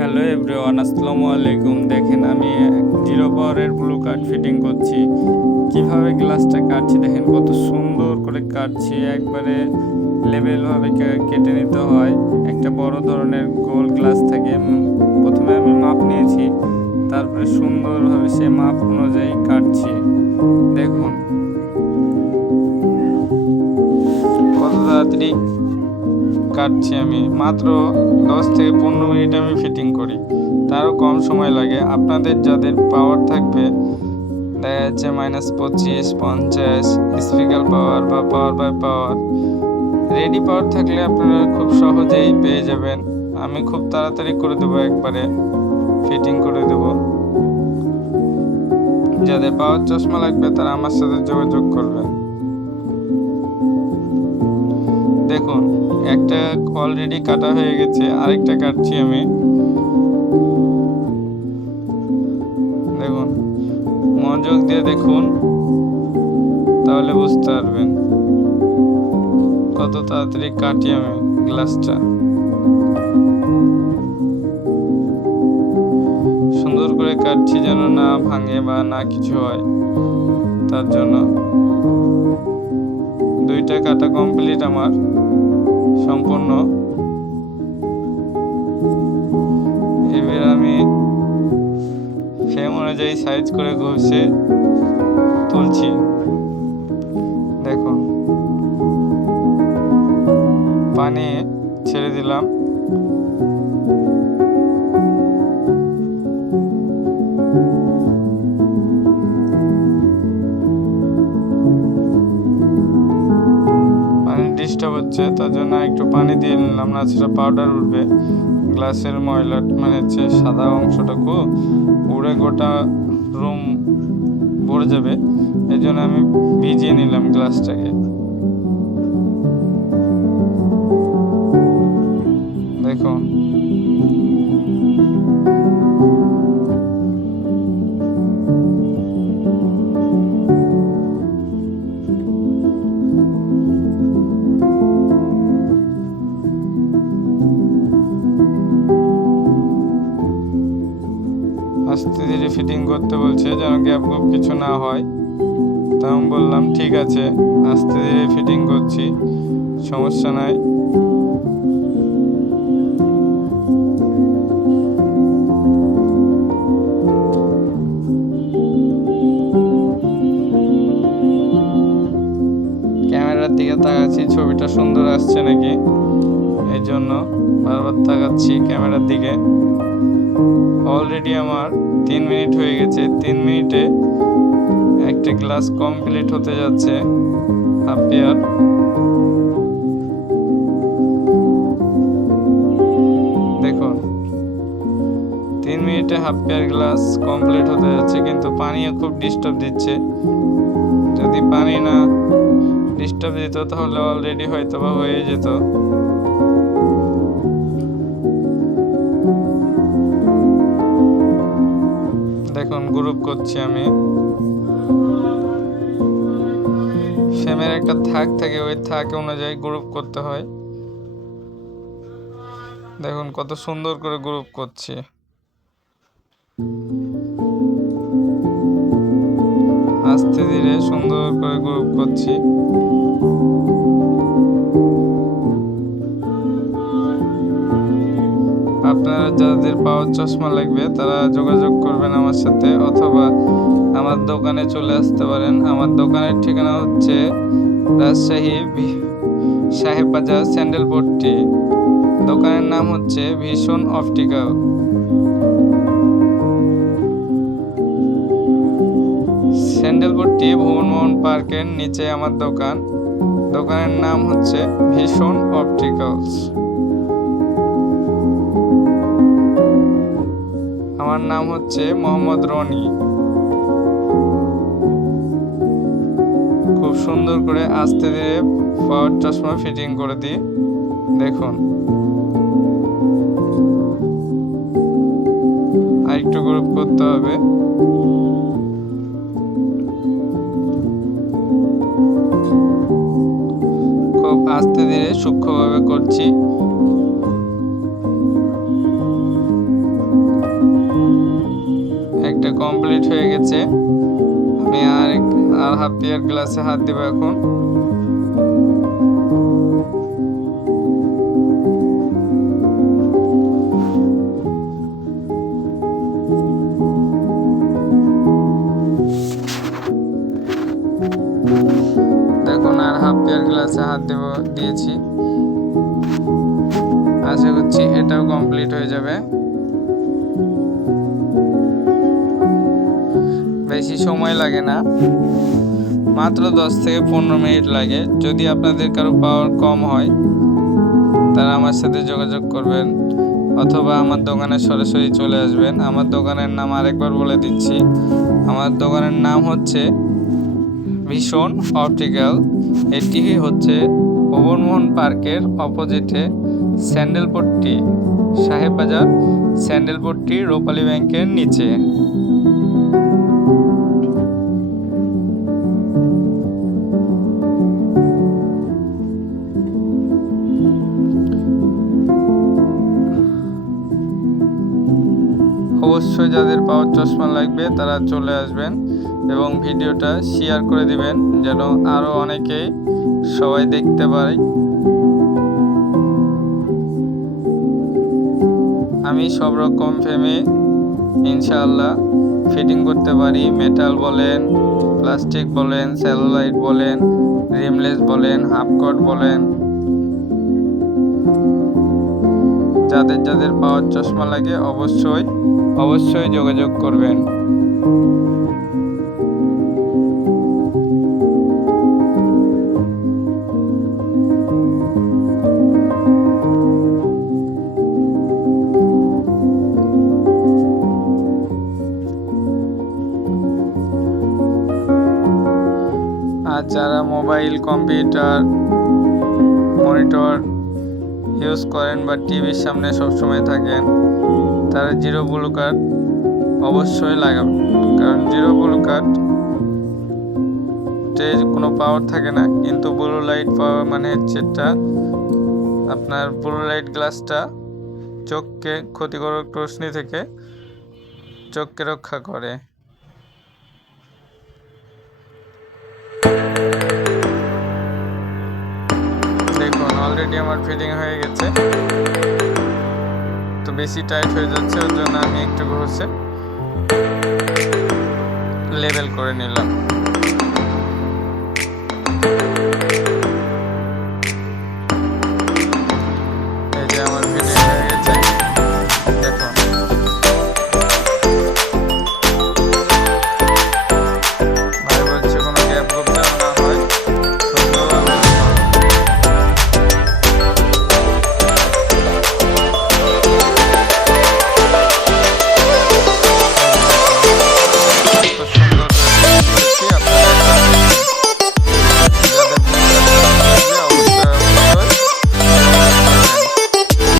Hello everyone, আসসালামু আলাইকুম। দেখেন আমি জিরো পাওয়ারের ব্লু কার্ড ফিটিং করছি। কিভাবে গ্লাসটা কাটছি দেখেন, কত সুন্দর করে কাটছি। একবারে লেভেলভাবে কেটে নিতে হয়। একটা বড় ধরনের গোল গ্লাস থাকে। প্রথমে আমি মাপ নিয়েছি, তারপরে সুন্দরভাবে সে মাপ অনুযায়ী কাটছি। দেখুন কত তাড়াতাড়ি কাটছি। আমি মাত্র 10 থেকে 15 মিনিট আমি ফিটিং করি, তারও কম সময় লাগে। আপনাদের যাদের পাওয়ার থাকবে, দেখা যাচ্ছে -25, 50 স্পিকার পাওয়ার বা পাওয়ার বাই পাওয়ার, রেডি পাওয়ার থাকলে আপনারা খুব সহজেই পেয়ে যাবেন। আমি খুব তাড়াতাড়ি করে দেবো, একবারে ফিটিং করে দেব। যাদের পাওয়ার চশমা লাগবে তারা আমার সাথে যোগাযোগ করবেন। দেখুন একটা অলরেডি কাটা হয়ে গেছে, আরেকটা কাটছি আমি। দেখুন, মনোযোগ দিয়ে দেখুন, তাহলে বুঝতে পারবেন কত তাড়াতাড়ি কাটি আমি গ্লাসটা। সুন্দর করে কাটছি যেন না ভাঙে বা না কিছু হয়, তার জন্য। দুইটা কাটা কমপ্লিট আমার সম্পূর্ণ। এবার আমি ফ্রেম অনুযায়ী সাইজ করে ঘষে তুলছি। দেখুন পানি ছেড়ে দিলাম। পানি ডিস্টার্ব হচ্ছে, তার জন্য একটু পানি দিয়ে নিলাম, না সেটা পাউডার উঠবে। গ্লাসের ময়লা মানে হচ্ছে সাদা অংশটুকু উড়ে গোটা রুম ভরে যাবে। এই জন্য আমি ভিজিয়ে নিলাম গ্লাসটাকে। দেখুন আস্তে ধীরে ফিটিং করতে বলছে, যেন গ্যাপ গ্যাপ কিছু না হয়। তা আমি বললাম ঠিক আছে, আস্তে ধীরে ফিটিং করছি, সমস্যা নাই। ক্যামেরার দিকে তাকাচ্ছি, ছবিটা সুন্দর আসছে নাকি, এই জন্য বারবার তাকাচ্ছি ক্যামেরার দিকে। অলরেডি আমার 3 মিনিট হয়ে গেছে। 3 মিনিটে একটা গ্লাস কমপ্লিট হতে যাচ্ছে, হাফ পেয়ার। দেখুন 3 মিনিটে হাফ পেয়ার গ্লাস কমপ্লিট হতে যাচ্ছে, কিন্তু পানিও খুব ডিস্টার্ব দিচ্ছে। যদি পানি না ডিস্টার্ব দিত তাহলে অলরেডি হয়তো বা হয়ে যেত। দেখুন গ্রুপ করছি আমি। ফ্রেমের একটা থাক থাকে, ওই থাক অনুযায়ী গ্রুপ করতে হয়। দেখুন কত সুন্দর করে গ্রুপ করছি। আস্তে ধীরে সুন্দর করে গ্রুপ করছি। আপনারা যাদের পাওয়ার চশমা লাগবে তারা যোগাযোগ করবেন আমার সাথে, অথবা আমার দোকানে চলে আসতে পারেন। আমার দোকানের ঠিকানা হচ্ছে রাজশাহী সাহেব বাজার, স্যান্ডেলপট্টি। দোকানের নাম হচ্ছে ভীষণ অপটিক্যাল। স্যান্ডেলপট্টি ভুবনমোহন পার্কের নিচে আমার দোকান। দোকানের নাম হচ্ছে ভীষণ অপটিক্যালস। আমার নাম হচ্ছে মোহাম্মদ রনি। খুব সুন্দর করে আস্তে ধীরে পাওয়ার চশমা ফিটিং করে দিই। দেখুন আরেকটু গ্রুপ করতে হবে। খুব আস্তে ধীরে সূক্ষ্মভাবে করছি। কমপ্লিট হয়ে গেছে। আমি আর হাফ ইয়ার গ্লাসে হাত দেবো এখন। দেখুন আর হাফ ইয়ার গ্লাসে হাত দিয়েছি। আশা করছি এটাও কমপ্লিট হয়ে যাবে। বেশি সময় লাগে না, মাত্র 10 থেকে 15 মিনিট লাগে। যদি আপনাদের কারো পাওয়ার কম হয় তারা আমার সাথে যোগাযোগ করবেন, অথবা আমার দোকানে সরাসরি চলে আসবেন। আমার দোকানের নাম আরেকবার বলে দিচ্ছি, আমার দোকানের নাম হচ্ছে ভীষণ অপটিক্যাল। এটি হচ্ছে ভুবনমোহন পার্কের অপোজিটে স্যান্ডেলপট্টি সাহেব বাজার, স্যান্ডেলপট্টি রূপালী ব্যাংকের নিচে। অবশ্যই যাদের পাওয়ার চশমা লাগবে তারা চলে আসবেন এবং ভিডিওটা শেয়ার করে দিবেন যেন আরও অনেকেই সবাই দেখতে পারে। আমি সব রকম ফ্রেমে ইনশাআল্লাহ ফিটিং করতে পারি। মেটাল বলেন, প্লাস্টিক বলেন, সেলুলাইট বলেন, রিমলেস বলেন, হাফ কট বলেন, যাদের পাওয়ার চশমা লাগে অবশ্যই যোগাযোগ করবেন। আর যারা মোবাইল, কম্পিউটার, মনিটর ইউজ করেন বা টিভির সামনে সবসময় থাকেন তারা জিরো ব্লু কাট অবশ্যই লাগাবেন, কারণ জিরো ব্লু কাটে কোনো পাওয়ার থাকে না, কিন্তু ব্লু লাইট পাওয়ার মানে হেডসেটটা আপনার ব্লু লাইট গ্লাসটা চোখকে ক্ষতিকারক রশ্মি থেকে চোখকে রক্ষা করে। দেখুন অলরেডি আমার ফিটিং হয়ে গেছে, তো বেশি টাইট হয়ে যাচ্ছে, ওর জন্য আমি একটু ঘষে লেবেল করে নিলাম।